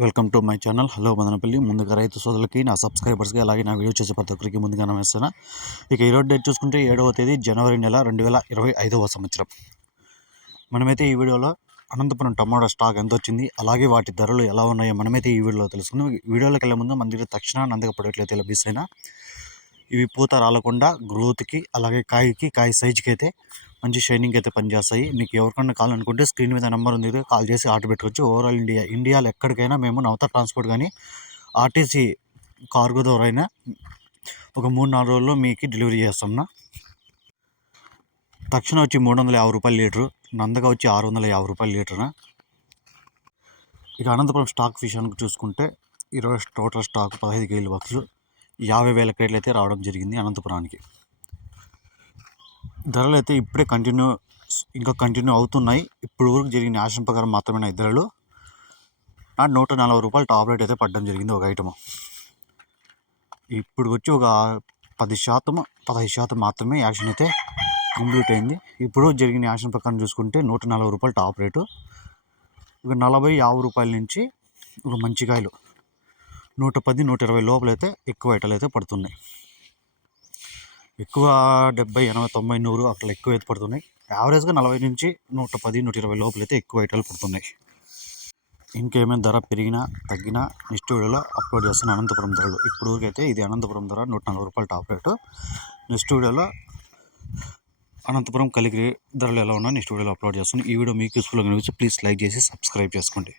Welcome to my channel. Hello Madanapalle. ముందుగా రైతు సోదరులకి నా సబ్స్క్రైబర్స్కి అలాగే నా వీడియో చేసే ప్రతి ఒక్కరికి ముందుగా నమస్తున్నా ఇక ఈరోజు డేట్ చూసుకుంటే ఏడవ తేదీ జనవరి నెల రెండు వేల ఇరవై ఐదవ సంవత్సరం. మనమైతే ఈ వీడియోలో అనంతపురం టమాటా స్టాక్ ఎంత వచ్చింది అలాగే వాటి ధరలు ఎలా ఉన్నాయో మనమైతే ఈ వీడియోలో తెలుసుకుందాం. వీడియోలోకి వెళ్ళే ముందు మన దగ్గర తక్షణ నందకపడేట్లయితే లభిస్తాయినా ఇవి పూత రాలకుండా గ్రోత్కి అలాగే కాయకి కాయ సైజుకి అయితే మంచి షైనింగ్ అయితే పనిచేస్తాయి. మీకు ఎవరికన్నా కావాలనుకుంటే స్క్రీన్ మీద నెంబర్ ఉంది కదా, కాల్ చేసి ఆర్డర్ పెట్టుకోవచ్చు. ఓవరాల్ ఇండియా ఇండియాలో ఎక్కడికైనా మేము నవత ట్రాన్స్పోర్ట్ కానీ ఆర్టీసీ కార్గో ద్వారా అయినా ఒక మూడు నాలుగు రోజుల్లో మీకు డెలివరీ చేస్తాం తక్షణ వచ్చి మూడు వందల యాభై రూపాయలు లీటరు నందగా వచ్చి ఆరు వందల యాభై రూపాయలు లీటరున ఇక అనంతపురం స్టాక్ విషయానికి చూసుకుంటే ఈరోజు టోటల్ స్టాక్ పదహైదు కేజీల బాక్సులు యాభై వేల క్రేట్లు అయితే రావడం జరిగింది అనంతపురానికి. ధరలు అయితే ఇప్పుడే కంటిన్యూ ఇంకా కంటిన్యూ అవుతున్నాయి. ఇప్పుడు వరకు జరిగిన యాక్షన్ ప్రకారం మాత్రమే నా ధరలు? నా నూట నలభై రూపాయలు టాప్ రేట్ అయితే పడడం జరిగింది ఒక ఐటమ్ ఇప్పుడు వచ్చి ఒక పది శాతం పదహైదు శాతం మాత్రమే యాక్షన్ అయితే కంప్లీట్ అయింది. ఇప్పుడు జరిగిన యాక్షన్ ప్రకారం చూసుకుంటే నూట నలభై రూపాయలు టాప్ రేటు. ఒక నలభై యాభై రూపాయల నుంచి ఒక మంచి కాయలు నూట పది నూట ఇరవై లోపలైతే ఎక్కువ ఐటలు అయితే పడుతున్నాయి. ఎక్కువ డెబ్బై ఎనభై తొంభై నూరు అట్లా ఎక్కువ అయితే పడుతున్నాయి. యావరేజ్గా నలభై నుంచి నూట పది నూట ఇరవై లోపలైతే ఎక్కువ ఐటలు పడుతున్నాయి. ఇంకేమైనా ధర పెరిగినా తగ్గినా నెక్స్ట్ వీడియోలో అప్లోడ్ చేస్తాను అనంతపురం ధరలు. ఇప్పుడు అయితే ఇది అనంతపురం ధర నూట నలభై రూపాయలు టాప్ రేటు. నెక్స్ట్ వీడియోలో అనంతపురం కలిగి ధరలు ఎలా ఉన్నా నెక్స్ట్ వీడియోలో అప్లోడ్ చేస్తాను. ఈ వీడియో మీకు యూస్ఫుల్గా కనిపిస్తే ప్లీజ్ లైక్ చేసి సబ్స్క్రైబ్ చేసుకోండి.